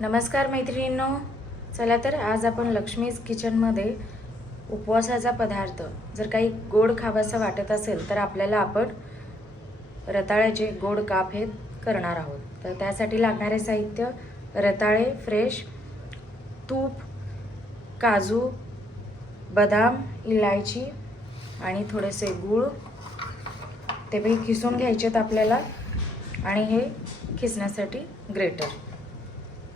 नमस्कार मैत्रिणींनो. चला तर आज आपण लक्ष्मीज किचनमध्ये उपवासाचा पदार्थ जर काही गोड खावासा वाटत असेल तर आपल्याला आपण रताळ्याचे गोड काप हे करणार आहोत. तर त्यासाठी लागणारे साहित्य रताळे फ्रेश तूप काजू बदाम इलायची आणि थोडेसे गूळ. ते पण खिसून घ्यायचेत आपल्याला आणि हे खिसण्यासाठी ग्रेटर.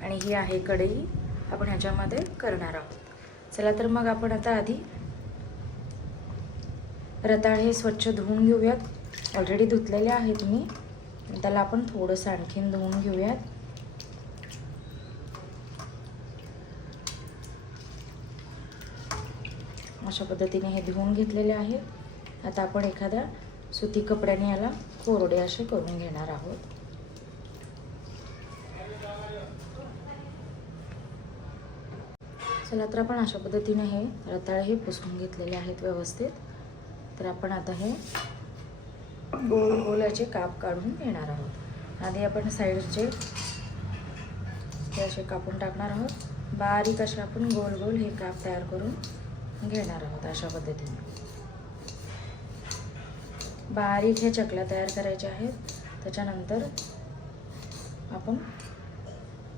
आणि ही आहे कढई आपण ह्याच्यामध्ये करणार आहोत. चला तर मग आपण आता आधी रताळ हे स्वच्छ धुवून घेऊयात. ऑलरेडी धुतलेले आहेत मी. त्याला आपण थोडंसं आणखीन धुवून घेऊयात. अशा पद्धतीने हे धुवून घेतलेले आहेत. आता आपण एखाद्या सुती कपड्याने याला कोरडे असे करून घेणार आहोत. चला तर आपण अशा पद्धतीने हे रताळे हे पुसून घेतलेले आहेत व्यवस्थित. तर आपण आता हे गोल गोलाचे काप काढून घेणार आहोत. आधी आपण साईडचे हे असे कापून टाकणार आहोत. बारीक असे आपण गोल गोल हे काप तयार करून घेणार आहोत अशा पद्धतीने. बारीक हे चकल्या तयार करायच्या आहेत. त्याच्यानंतर आपण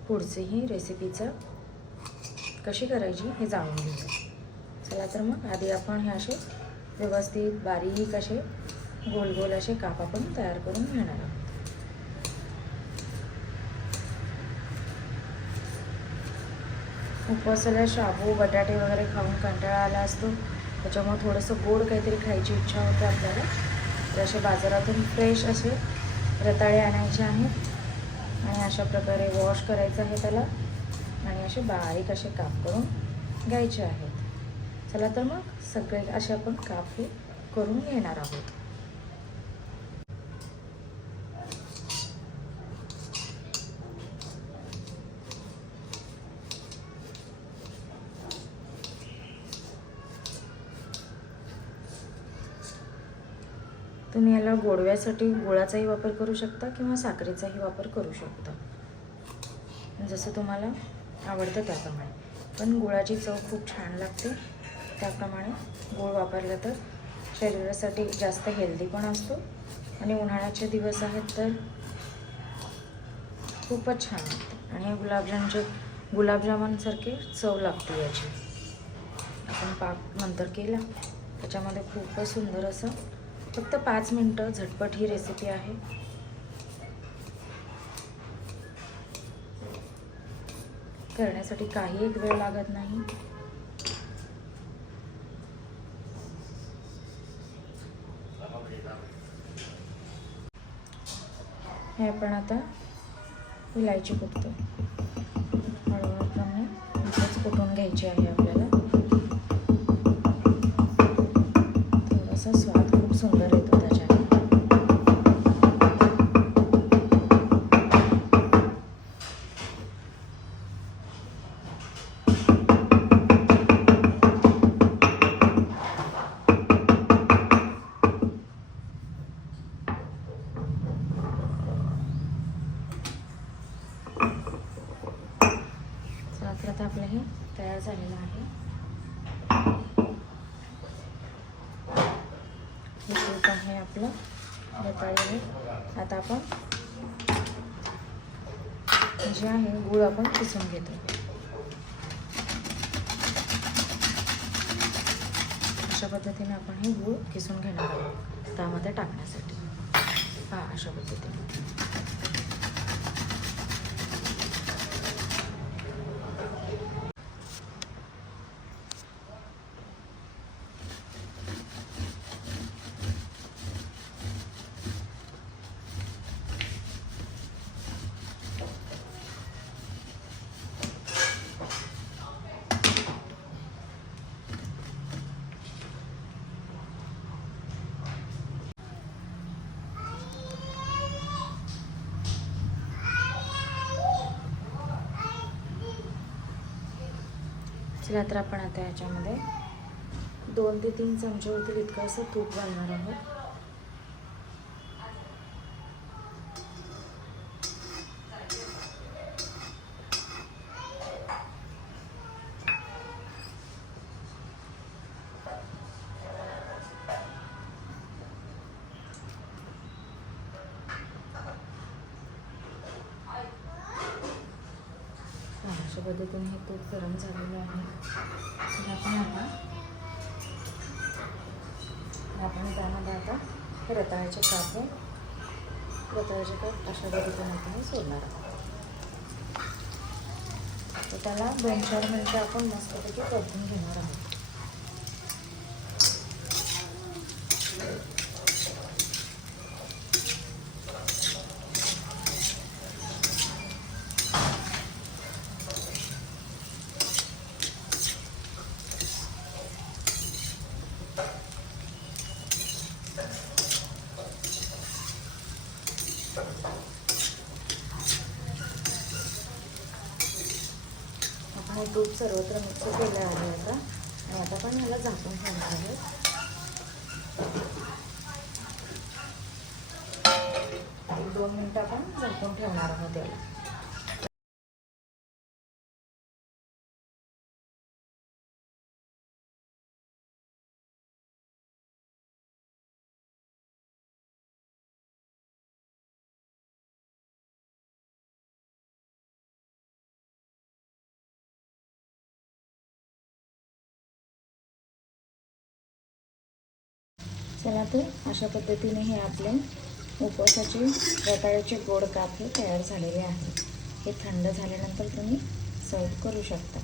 पुढची ही रेसिपीचं कशी करायची हे जाणून घेऊया. चला तर मग आधी आपण हे असे व्यवस्थित बारीक असे गोल गोल असे काप आपण तयार करून घेणार आहोत. उपवासाला शाबू बटाटे वगैरे खाऊन कंटाळा आला असतो. त्याच्यामुळे थोडंसं गोड काहीतरी खायची इच्छा होते आपल्याला. तर असे बाजारातून फ्रेश असे रताळे आणायचे आहेत. आणि अशा प्रकारे वॉश करायचं आहे त्याला. आणि असे बारीक असे काप करून घ्यायचे आहेत. चला तर मग सगळे असे आपण काप हे करून घेणार आहोत. तुम्ही याला गोडव्यासाठी गुळाचाही वापर करू शकता किंवा साखरेचाही वापर करू शकता. जसं तुम्हाला आवडतं त्याप्रमाणे. पण गुळाची चव खूप छान लागते. त्याप्रमाणे गूळ वापरलं तर शरीरासाठी जास्त हेल्दी पण असतो आणि उन्हाळ्याचे दिवस आहेत तर खूपच छान लागते. आणि गुलाबजामचे गुलाबजामांसारखे चव लागते याची. आपण पाक नंतर केला. त्याच्यामध्ये खूपच सुंदर असं फक्त पाच मिनटं झटपट ही रेसिपी आहे. करण्यासाठी काही एक वेळ लागत नाही. हे आपण आता इलायची कुटतो. हळूहळूप्रमाणे इथेच कुटून घ्यायची आहे आपल्याला. आता आपलं हे तयार झालेलं आहे. आहे आपलं रताळे आता आपण जे आहे गूळ आपण किसून घेतो अशा पद्धतीने आपण हे गूळ किसून घेणार आहोत. त्यामध्ये टाकण्यासाठी. हा अशा पद्धतीने. चला तर आपण आता याच्यामध्ये दोन ते तीन चमचे होतील इतकं असं तूप घालणार आहोत. पद्धतीने हे तूप गरम झालेलं आहे. आपण आता आपण त्यामध्ये आता रताळ्याचे काप रताळ्याचे काप अशा पद्धतीने आपण सोडणार आहोत. तर त्याला दोन चार मिनटं आपण मस्तपैकी परतून घेणार आहोत. आणि तूप सर्वत्र मिक्स केलं आहे आता. आणि आता पण ह्याला झाकून ठेवणार आहे. एक दोन मिनटं आपण झाकून ठेवणार आहोत याला. चला तर अशा पद्धतीने हे आपले उपवासाचे रताळ्याचे गोड काप हे तयार झालेले आहे हे थंड झाल्यानंतर तुम्ही सर्व करू शकता.